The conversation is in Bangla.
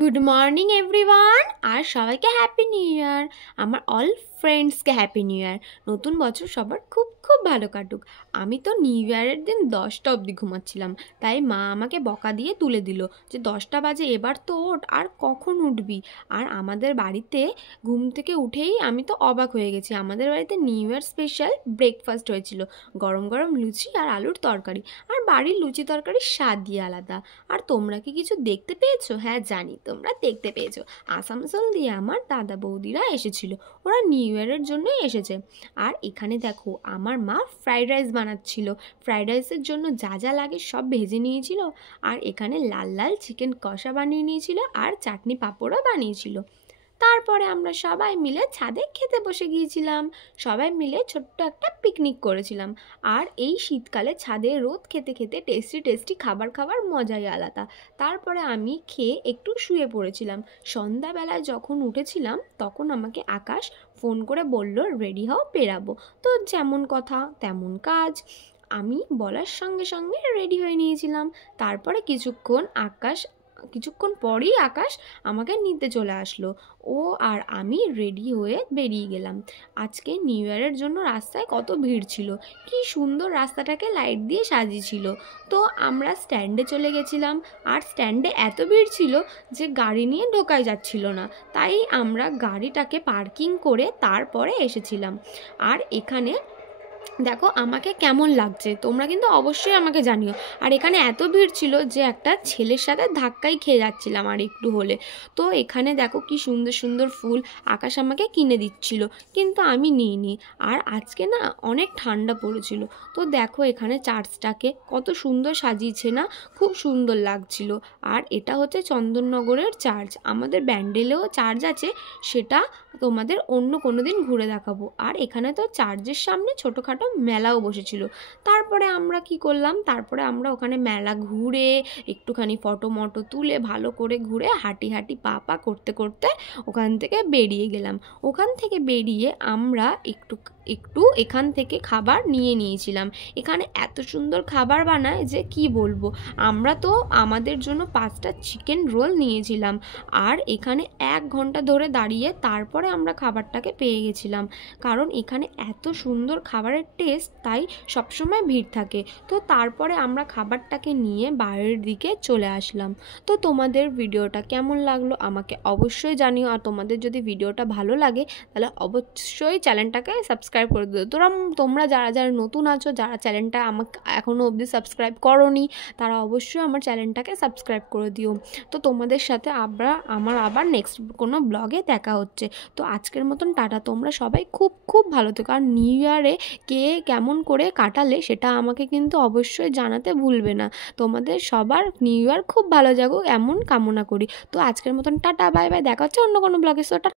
গুড মর্নিং এভরিওয়ান, আর সবাইকে হ্যাপি নিউ ইয়ার। আমার অল ফ্রেন্ডসকে হ্যাপি নিউ ইয়ার। নতুন বছর সবার খুব খুব ভালো কাটুক। আমি তো নিউ ইয়ারের দিন 10টা অবধি ঘুমাচ্ছিলাম, তাই মা আমাকে বকা দিয়ে তুলে দিল যে 10টা বাজে, এবার তো ওঠ, আর কখন উঠবি। আর আমাদের বাড়িতে ঘুম থেকে উঠেই আমি তো অবাক হয়ে গেছি। আমাদের বাড়িতে নিউ ইয়ার স্পেশাল ব্রেকফাস্ট হয়েছিল, গরম গরম লুচি আর আলুর তরকারি। আর বাড়ির লুচি তরকারির স্বাদই আলাদা। আর তোমরা কি কিছু দেখতে পেয়েছো? হ্যাঁ জানি তোমরা দেখতে পেয়েছো। আসানসোল দিয়ে আমার দাদা বৌদিরা এসেছিল, ওরা নিউ ইয়ারের জন্যই এসেছে। আর এখানে দেখো আমার মা ফ্রাইড রাইস বানাচ্ছিল। ফ্রাইড রাইসের জন্য যা যা লাগে সব ভেজে নিয়েছিল। আর এখানে লাল লাল চিকেন কষা বানিয়ে নিয়েছিল, আর চাটনি পাঁপড়ও বানিয়েছিল। তারপরে আমরা সবাই মিলে ছাদে খেতে বসে গিয়েছিলাম। সবাই মিলে ছোট্ট একটা পিকনিক করেছিলাম। আর এই শীতকালে ছাদে রোদ খেতে খেতে টেস্টি টেস্টি খাবার খাবার মজাই আলাদা। তারপরে আমি খেয়ে একটু শুয়ে পড়েছিলাম। সন্ধ্যাবেলায় যখন উঠেছিলাম তখন আমাকে আকাশ ফোন করে বলল, রেডি হও, বেরাবো। তো যেমন কথা তেমন কাজ, আমি বলার সঙ্গে সঙ্গে রেডি হয়ে নিয়েছিলাম। তারপরে কিছুক্ষণ পরেই আকাশ আমাকে নিতে চলে আসলো। ও আর আমি রেডি হয়ে বেরিয়ে গেলাম। আজকে নিউ ইয়ারের জন্য রাস্তায় কত ভিড় ছিল, কি সুন্দর রাস্তাটাকে লাইট দিয়ে সাজিয়েছিল। তো আমরা স্ট্যান্ডে চলে গেছিলাম, আর স্ট্যান্ডে এত ভিড় ছিল যে গাড়ি নিয়ে ঢোকাই যাচ্ছিল না। তাই আমরা গাড়িটাকে পার্কিং করে তারপরে এসেছিলাম। আর এখানে দেখো আমাকে কেমন লাগছে, তোমরা কিন্তু অবশ্যই আমাকে জানিও। আর এখানে এত ভিড় ছিল যে একটা ছেলের সাথে ধাক্কাই খেয়ে যাচ্ছিলাম আর একটু হলে। তো এখানে দেখো কি সুন্দর সুন্দর ফুল আকাশ আমাকে কিনে দিচ্ছিল, কিন্তু আমি নিইনি। আর আজকে না অনেক ঠান্ডা পড়েছিল। তো দেখো এখানে চার্চটাকে কত সুন্দর সাজিয়েছে না, খুব সুন্দর লাগছিল। আর এটা হচ্ছে চন্দননগরের চার্চ। আমাদের ব্যান্ডেলেও চার্চ আছে, সেটা তোমাদের অন্য কোনো দিন ঘুরে দেখাবো। আর এখানে তো চার্চের সামনে ছোটোখাটো মেলাও বসেছিল। তারপরে আমরা কি করলাম, তারপরে আমরা ওখানে মেলা ঘুরে একটুখানি ফটো মটো তুলে ভালো করে ঘুরে হাঁটি হাঁটি পা পা করতে করতে ওখান থেকে বেরিয়ে গেলাম। ওখান থেকে বেরিয়ে আমরা একটু একটু এখান থেকে খাবার নিয়ে নিয়েছিলাম। এখানে এত সুন্দর খাবার বানায় যে কি বলবো। আমরা তো আমাদের জন্য 5টা চিকেন রোল নিয়েছিলাম। আর এখানে 1 ঘন্টা ধরে দাঁড়িয়ে তারপরে আমরা খাবারটাকে পেয়ে গেছিলাম, কারণ এখানে এত সুন্দর খাবারের টেস্ট, তাই সবসময় ভিড় থাকে। তো তারপরে আমরা খাবারটাকে নিয়ে বাইরের দিকে চলে আসলাম। তো তোমাদের ভিডিওটা কেমন লাগলো আমাকে অবশ্যই জানিও। আর তোমাদের যদি ভিডিওটা ভালো লাগে তাহলে অবশ্যই চ্যানেলটাকে সাবস্ক্রাইব করে দিও। তোমরা যারা যারা নতুন আছো, যারা চ্যানেলটা আমাকে এখনও অবধি সাবস্ক্রাইব করোনি, তারা অবশ্যই আমার চ্যানেলটাকে সাবস্ক্রাইব করে দিও। তো তোমাদের সাথে আমার আবার নেক্সট কোনো ব্লগে দেখা হচ্ছে। তো আজকের মতন টাটা। তোমরা সবাই খুব খুব ভালো থেকো। আর নিউ ইয়ারে কে কেমন করে কাটালে সেটা আমাকে কিন্তু অবশ্যই জানাতে ভুলবে না। তোমাদের সবার নিউ ইয়ার খুব ভালো যাগুক এমন কামনা করি। তো আজকের মতন টাটা, বাই বাই, দেখা হচ্ছে অন্য কোনো ব্লগে।